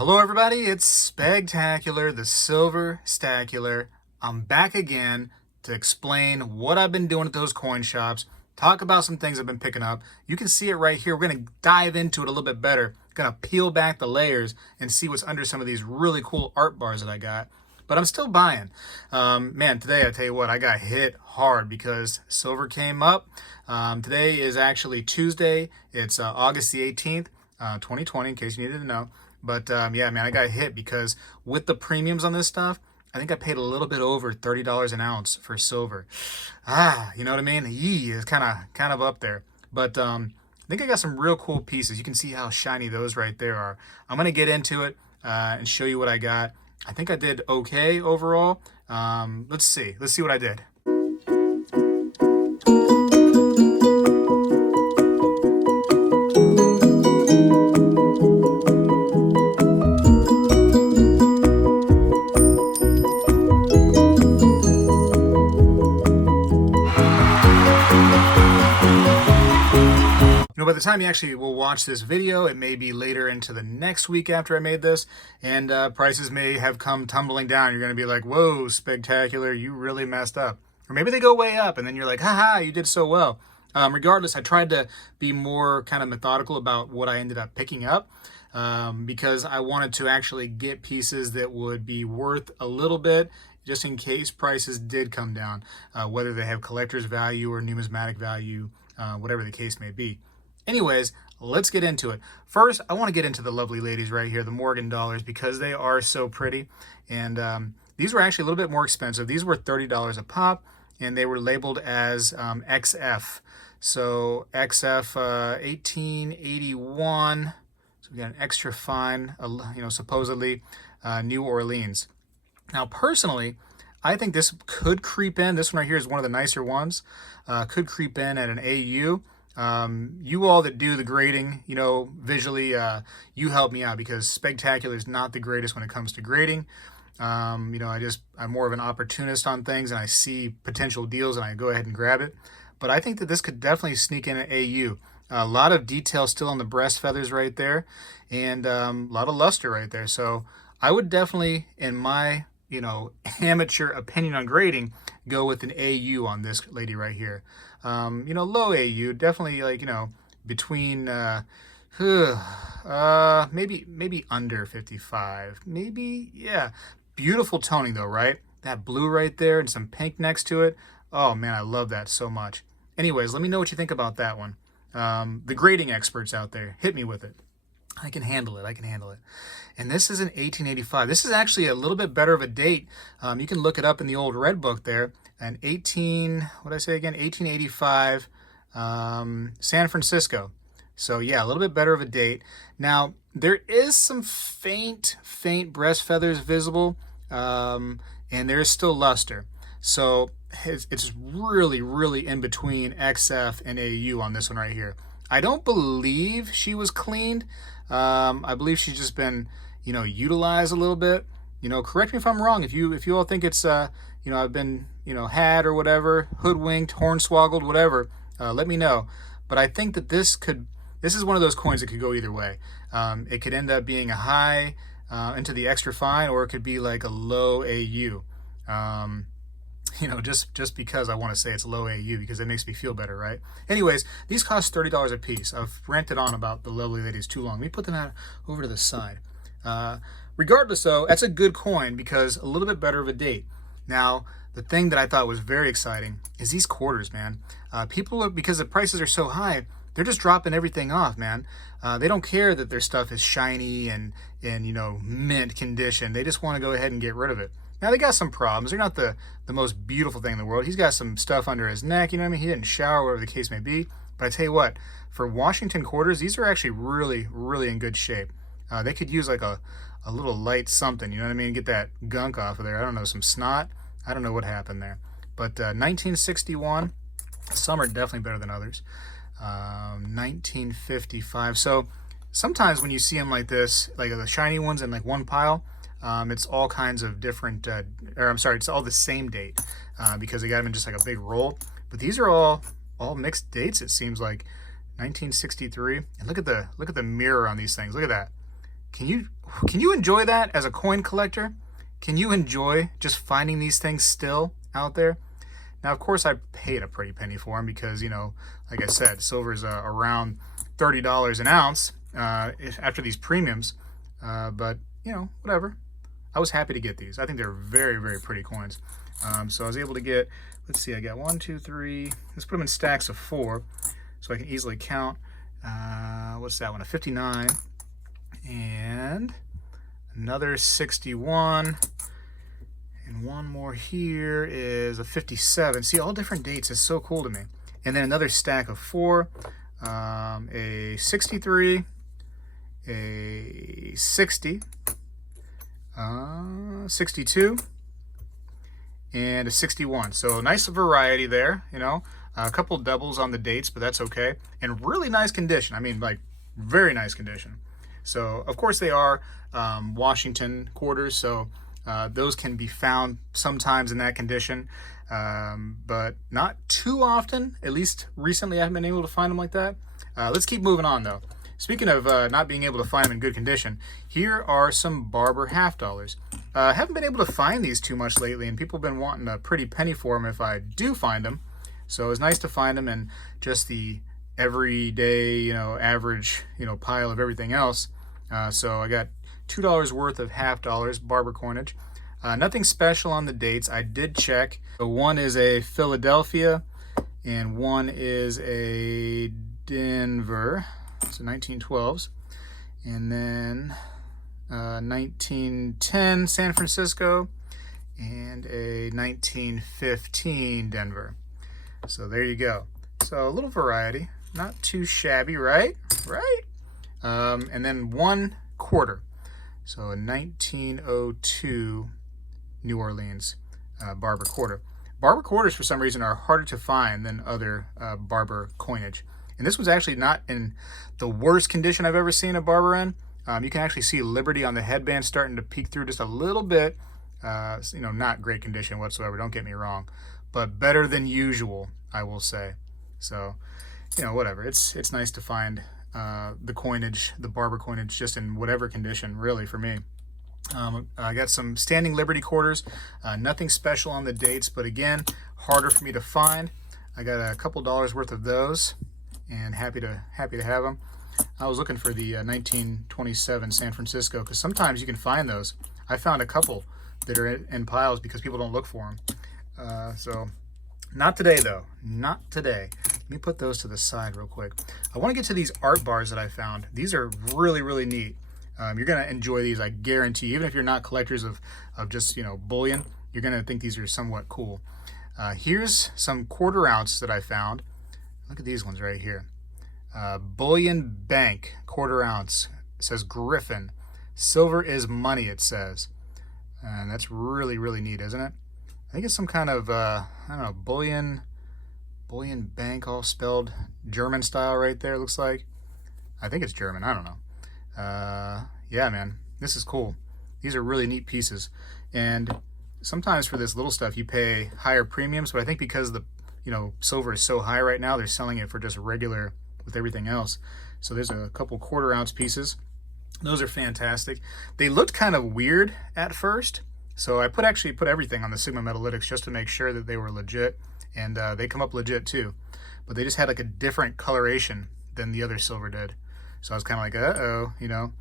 Hello everybody, it's Spegtacular, the Silver Stacular. I'm back again to explain what I've been doing at those coin shops, talk about some things I've been picking up. You can see it right here. We're going to dive into it a little bit better. Going to peel back the layers and see what's under some of these really cool art bars that I got. But I'm still buying. Man, today I tell you what, I got hit hard because silver came up. Today is actually Tuesday. It's August the 18th, 2020, in case you needed to know. But yeah, man, I got hit because with the premiums on this stuff, I think I paid a little bit over $30 an ounce for silver. You know what I mean? Yee is kind of up there. But I think I got some real cool pieces. You can see how shiny those right there are. I'm gonna get into it and show you what I got. I think I did okay overall. Let's see what I did. By the time you actually will watch this video, it may be later into the next week after I made this, and prices may have come tumbling down. You're going to be like, whoa, Spegtacular, you really messed up. Or maybe they go way up, and then you're like, haha, you did so well. Regardless, I tried to be more kind of methodical about what I ended up picking up, because I wanted to actually get pieces that would be worth a little bit, just in case prices did come down, whether they have collector's value or numismatic value, whatever the case may be. Anyways, let's get into it. First, I want to get into the lovely ladies right here, the Morgan dollars, because they are so pretty. And these were actually a little bit more expensive. These were $30 a pop, and they were labeled as XF. So XF 1881. So we got an extra fine, supposedly New Orleans. Now, personally, I think this could creep in. This one right here is one of the nicer ones. Could creep in at an AU. You all that do the grading, visually, you help me out, because Spegtacular is not the greatest when it comes to grading. I'm more of an opportunist on things, and I see potential deals and I go ahead and grab it. But I think that this could definitely sneak in an AU. A lot of detail still on the breast feathers right there, and a lot of luster right there. So I would definitely, in my amateur opinion on grading, go with an AU on this lady right here. Low AU, definitely between maybe under 55, maybe, yeah. Beautiful toning though, right? That blue right there and some pink next to it. Oh man, I love that so much. Anyways, let me know what you think about that one. The grading experts out there, hit me with it. I can handle it. And this is an 1885. This is actually a little bit better of a date. You can look it up in the old red book there. An 1885 San Francisco. So yeah, a little bit better of a date. Now, there is some faint breast feathers visible, and there is still luster. So it's really in between XF and AU on this one right here. I don't believe she was cleaned. I believe she's just been, utilized a little bit. Correct me if I'm wrong. If you all think it's, I've been, had or whatever, hoodwinked, hornswoggled, whatever, let me know. But I think that this is one of those coins that could go either way. It could end up being a high into the extra fine, or it could be like a low AU. Just because I want to say it's low AU, because it makes me feel better, right? Anyways, these cost $30 a piece. I've ranted on about the lovely ladies too long. Let me put them out over to the side. Regardless though, that's a good coin because a little bit better of a date. Now, the thing that I thought was very exciting is these quarters, man. Because the prices are so high, they're just dropping everything off, man. They don't care that their stuff is shiny and mint condition. They just want to go ahead and get rid of it. Now, they got some problems. They're not the most beautiful thing in the world. He's got some stuff under his neck, He didn't shower, whatever the case may be. But I tell you what, for Washington quarters, these are actually really in good shape. They could use like a little light something, Get that gunk off of there. I don't know, some snot. I don't know what happened there. But 1961, some are definitely better than others. 1955. So sometimes when you see them like this, like the shiny ones in like one pile, it's all kinds of different, it's all the same date, because they got them in just like a big roll. But these are all mixed dates, it seems like. 1963. And look at the mirror on these things. Look at that. Can you enjoy that as a coin collector? Can you enjoy just finding these things still out there? Now, of course, I paid a pretty penny for them because, you know, like I said, silver is around $30 an ounce after these premiums. But, you know, whatever. I was happy to get these. I think they're very, very pretty coins. So I was able to get, let's see, I got 1, 2, 3. Let's put them in stacks of 4 so I can easily count. What's that one? A 59 and another 61. And one more here is a 57. See, all different dates is so cool to me. And then another stack of 4, a 63, a 60, 62, and a 61. So nice variety there, you know. A couple doubles on the dates, but that's okay. And really nice condition. I mean, like, very nice condition. So, of course, they are Washington quarters, so those can be found sometimes in that condition, but not too often. At least recently I haven't been able to find them like that. Let's keep moving on, though. Speaking of not being able to find them in good condition, here are some Barber half dollars. I haven't been able to find these too much lately, and people have been wanting a pretty penny for them if I do find them. So it's nice to find them in just the everyday, you know, average, you know, pile of everything else. So I got $2 worth of half dollars Barber coinage. Nothing special on the dates. I did check. So one is a Philadelphia and one is a Denver. So 1912s. And then 1910 San Francisco and a 1915 Denver. So there you go. So a little variety. Not too shabby, right? Right? And then 1 quarter. So a 1902 New Orleans Barber quarter. Barber quarters, for some reason, are harder to find than other Barber coinage. And this was actually not in the worst condition I've ever seen a Barber in. You can actually see Liberty on the headband starting to peek through just a little bit. You know, not great condition whatsoever, don't get me wrong. But better than usual, I will say. So, you know, whatever. It's nice to find the coinage, the Barber coinage, just in whatever condition, really, for me. I got some standing Liberty quarters. Nothing special on the dates, but again, harder for me to find. I got a couple dollars worth of those, and happy to have them. I was looking for the 1927 San Francisco, because sometimes you can find those. I found a couple that are in piles because people don't look for them. So not today, though. Not today. Let me put those to the side real quick. I want to get to these art bars that I found. These are really, really neat. You're going to enjoy these, I guarantee. Even if you're not collectors of just, you know, bullion, you're going to think these are somewhat cool. Here's some quarter ounce that I found. Look at these ones right here. Bullion Bank, quarter ounce. It says Griffin. Silver is money, it says. And that's really, really neat, isn't it? I think it's some kind of, I don't know, bullion bank, all spelled German style right there, looks like. I think it's German, I don't know. Yeah, man, this is cool. These are really neat pieces. And sometimes for this little stuff, you pay higher premiums, but I think because the, you know, silver is so high right now, they're selling it for just regular with everything else. So there's a couple quarter ounce pieces. Those are fantastic. They looked kind of weird at first. So I actually put everything on the Sigma Metalytics just to make sure that they were legit, and they come up legit too. But they just had like a different coloration than the other silver did. So I was kind of like, uh-oh, you know.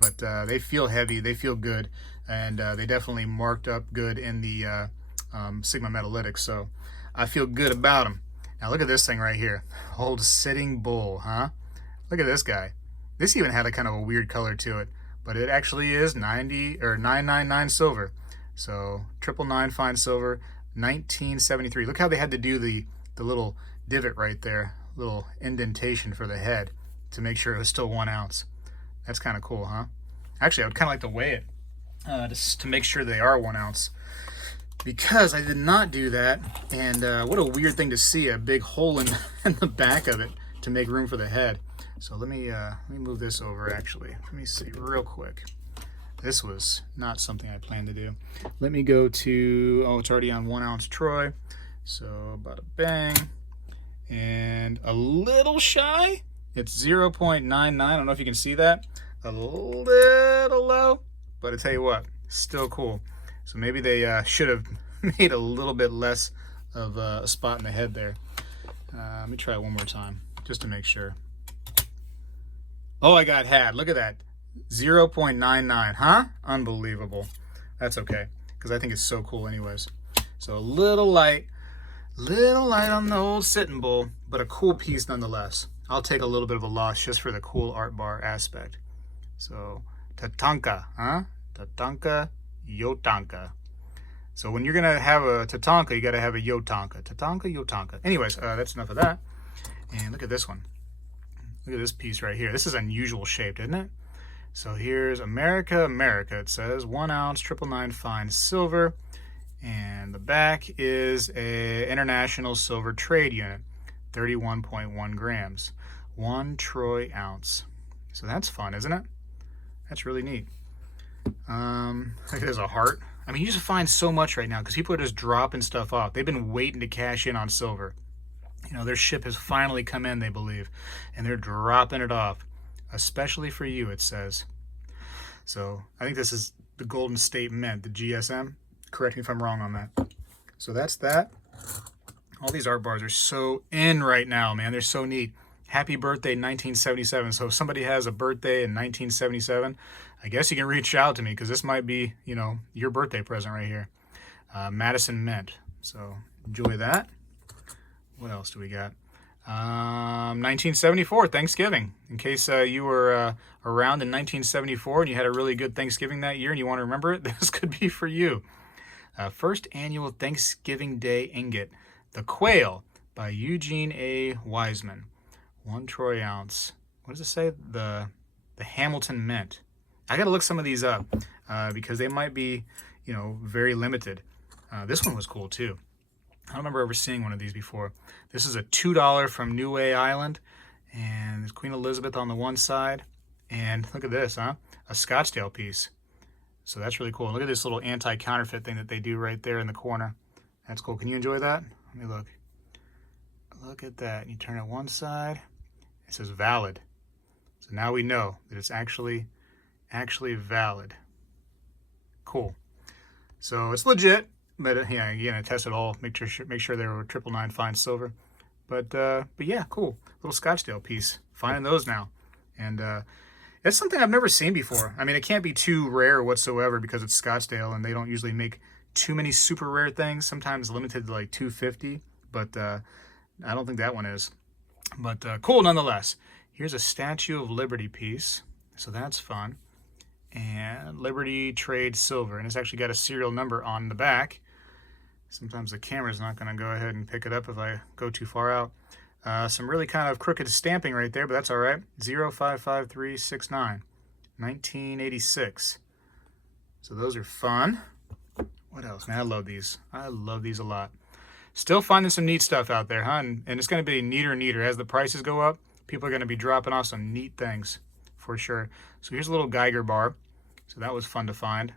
But they feel heavy, they feel good, and they definitely marked up good in the Sigma Metalytics. So I feel good about them. Now look at this thing right here. Old Sitting Bull, huh? Look at this guy. This even had a kind of a weird color to it, but it actually is 90 or 999 silver. So 999 fine silver, 1973. Look how they had to do the little divot right there, little indentation for the head to make sure it was still 1 ounce. That's kind of cool, huh? Actually, I would kind of like to weigh it just to make sure they are 1 ounce, because I did not do that. And what a weird thing to see, a big hole in the back of it to make room for the head. So let me move this over. Actually, let me see real quick. This was not something I planned to do. Let me go to, oh, it's already on 1 ounce troy. So bada bang. And a little shy. It's 0.99. I don't know if you can see that. a little low, but I tell you what, still cool. So maybe they should have made a little bit less of a spot in the head there. Let me try it one more time just to make sure. Oh, I got had. Look at that. 0.99, huh? Unbelievable. That's okay, because I think it's so cool anyways. So a little light on the old sitting bull, but a cool piece nonetheless. I'll take a little bit of a loss just for the cool art bar aspect. So Tatanka, huh? Tatanka, Yotanka. So when you're gonna have a Tatanka, you gotta have a Yotanka. Tatanka, Yotanka. Anyways, that's enough of that. And look at this one. Look at this piece right here. This is unusual shaped, isn't it? So here's America, America. It says 1 ounce, 999 fine silver. And the back is a international silver trade unit, 31.1 grams, 1 troy ounce. So that's fun, isn't it? That's really neat. Like there's a heart. I mean, you just find so much right now because people are just dropping stuff off. They've been waiting to cash in on silver. You know, their ship has finally come in, they believe, and they're dropping it off, especially for you, it says. So I think this is the Golden State Mint, the GSM. Correct me if I'm wrong on that. So that's that. All these art bars are so in right now, man. They're so neat. Happy birthday 1977. So if somebody has a birthday in 1977, I guess you can reach out to me because this might be, you know, your birthday present right here. Madison Mint. So enjoy that. What else do we got? 1974, Thanksgiving. In case you were around in 1974 and you had a really good Thanksgiving that year and you want to remember it, this could be for you. First annual Thanksgiving Day ingot, The Quail by Eugene A. Wiseman. 1 troy ounce. What does it say? The Hamilton Mint. I got to look some of these up because they might be, you know, very limited. This one was cool too. I don't remember ever seeing one of these before. This is a $2 from Niue Island, and there's Queen Elizabeth on the one side. And look at this, huh? A Scottsdale piece. So that's really cool. Look at this little anti-counterfeit thing that they do right there in the corner. That's cool. Can you enjoy that? Let me look. Look at that. You turn it one side. It says valid. So now we know that it's actually valid. Cool. So it's legit. But yeah, again, I tested all. Make sure they were 999 fine silver. But yeah, cool. Little Scottsdale piece. Finding those now, and it's something I've never seen before. I mean, it can't be too rare whatsoever because it's Scottsdale, and they don't usually make too many super rare things. Sometimes limited to like 250, but I don't think that one is. But cool nonetheless. Here's a Statue of Liberty piece, so that's fun. And Liberty Trade Silver, and it's actually got a serial number on the back. Sometimes the camera's not going to go ahead and pick it up if I go too far out. Some really kind of crooked stamping right there, but that's all right. 055369, 1986. So those are fun. What else? Man, I love these. I love these a lot. Still finding some neat stuff out there, huh? And it's going to be neater and neater. As the prices go up, people are going to be dropping off some neat things for sure. So here's a little Geiger bar. So that was fun to find.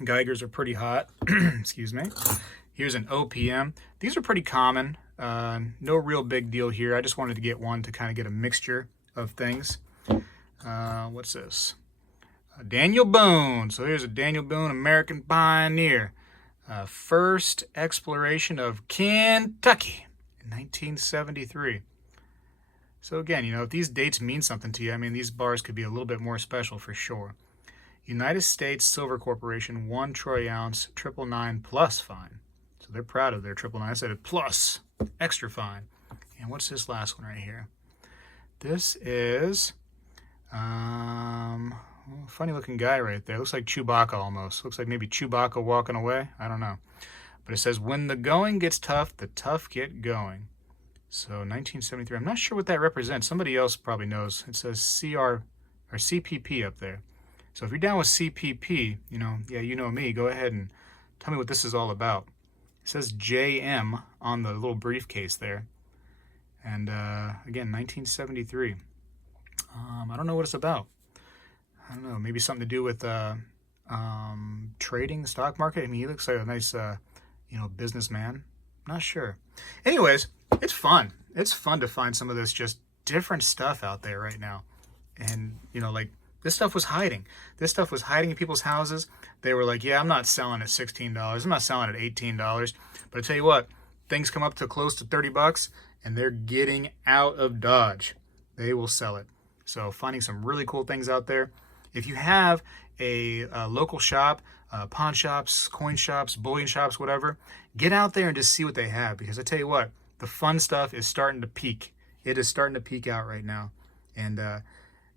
Geigers are pretty hot. Excuse me. Here's an OPM. These are pretty common. No real big deal here. I just wanted to get one to kind of get a mixture of things. What's this? Daniel Boone. So here's a Daniel Boone, American pioneer. First exploration of Kentucky in 1973. So again, you know, if these dates mean something to you, I mean, these bars could be a little bit more special for sure. United States Silver Corporation, 1 troy ounce, 999 plus fine. So they're proud of their 999. I said it plus, extra fine. And what's this last one right here? This is, funny looking guy right there. Looks like Chewbacca almost. Looks like maybe Chewbacca walking away. I don't know. But it says, when the going gets tough, the tough get going. So 1973. I'm not sure what that represents. Somebody else probably knows. It says CPP up there. So if you're down with CPP, you know, yeah, you know me, go ahead and tell me what this is all about. It says JM on the little briefcase there. And again, 1973. I don't know what it's about. I don't know, maybe something to do with trading, the stock market. I mean, he looks like a nice, you know, businessman. Not sure. Anyways, it's fun. It's fun to find some of this just different stuff out there right now. And, you know, like This stuff was hiding. This stuff was hiding in people's houses. They were like, yeah, I'm not selling at $16. I'm not selling at $18. But I tell you what, things come up to close to 30 bucks and they're getting out of Dodge. They will sell it. So finding some really cool things out there. If you have a local shop, pawn shops, coin shops, bullion shops, whatever, get out there and just see what they have. Because I tell you what, the fun stuff is starting to peak. It is starting to peak out right now. And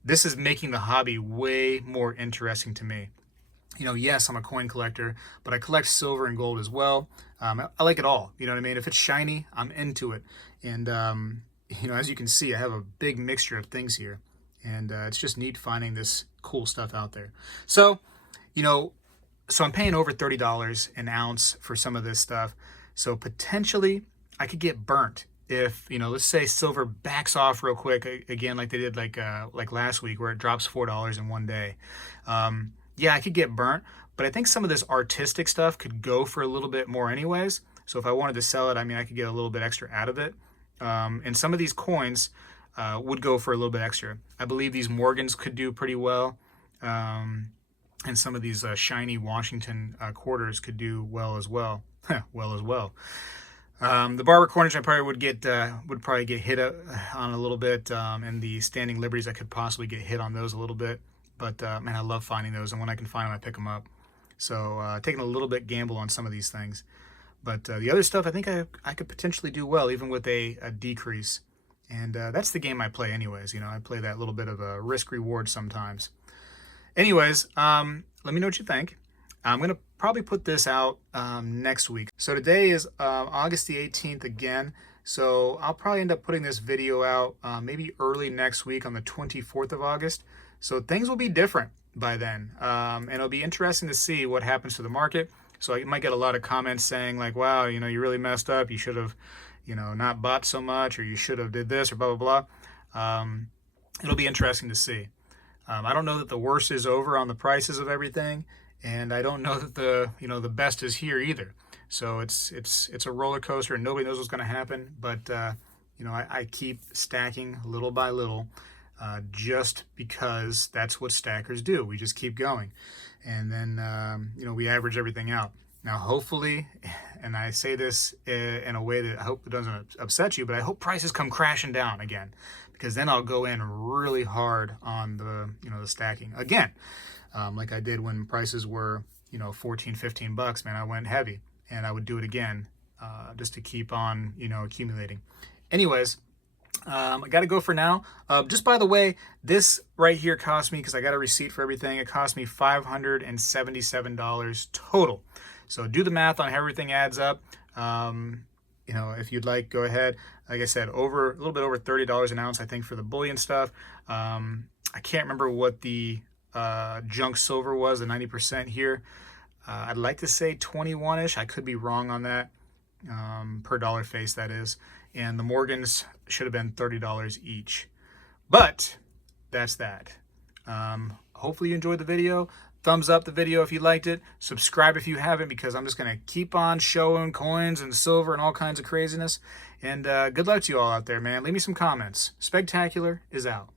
this is making the hobby way more interesting to me. You know, yes, I'm a coin collector, but I collect silver and gold as well. I like it all. You know what I mean? If it's shiny, I'm into it. And, you know, as you can see, I have a big mixture of things here. And it's just neat finding this cool stuff out there. So, you know, so I'm paying over $30 an ounce for some of this stuff. So potentially I could get burnt if, you know, let's say silver backs off real quick again, like they did like last week where it drops $4 in one day. Yeah, I could get burnt, but I think some of this artistic stuff could go for a little bit more anyways. So if I wanted to sell it, I mean, I could get a little bit extra out of it. And some of these coins would go for a little bit extra. I believe these Morgans could do pretty well. And some of these shiny Washington quarters could do well as well. Well as well. The Barber coinage I probably would probably get hit on a little bit, and the standing liberties I could possibly get hit on those a little bit. But man, I love finding those, and when I can find them, I pick them up. So taking a little bit gamble on some of these things. But the other stuff, I think I could potentially do well, even with a decrease. And that's the game I play anyways. You know, I play that little bit of a risk-reward sometimes. Anyways, let me know what you think. I'm going to probably put this out next week. So today is August the 18th again. So I'll probably end up putting this video out maybe early next week on the 24th of August. So things will be different by then. And it'll be interesting to see what happens to the market. So I might get a lot of comments saying like, wow, you know, you really messed up. You should have, you know, not bought so much, or you should have did this, or blah, blah, blah. It'll be interesting to see. I don't know that the worst is over on the prices of everything. And I don't know that the best is here either. So it's a roller coaster and nobody knows what's going to happen. But, you know, I keep stacking little by little just because that's what stackers do. We just keep going. And then, you know, we average everything out. Now, hopefully, and I say this in a way that I hope it doesn't upset you, but I hope prices come crashing down again, because then I'll go in really hard on the stacking again. Like I did when prices were, you know, 14, 15 bucks, man, I went heavy, and I would do it again just to keep on, you know, accumulating. Anyways, I got to go for now. Just by the way, this right here cost me, because I got a receipt for everything, it cost me $577 total. So do the math on how everything adds up. You know, if you'd like, go ahead. Like I said, a little bit over $30 an ounce, I think, for the bullion stuff. I can't remember what the junk silver was, the 90% here. I'd like to say 21-ish. I could be wrong on that, per dollar face, that is. And the Morgans should have been $30 each. But that's that. Hopefully you enjoyed the video. Thumbs up the video if you liked it. Subscribe if you haven't, because I'm just going to keep on showing coins and silver and all kinds of craziness. And good luck to you all out there, man. Leave me some comments. Spegtacular is out.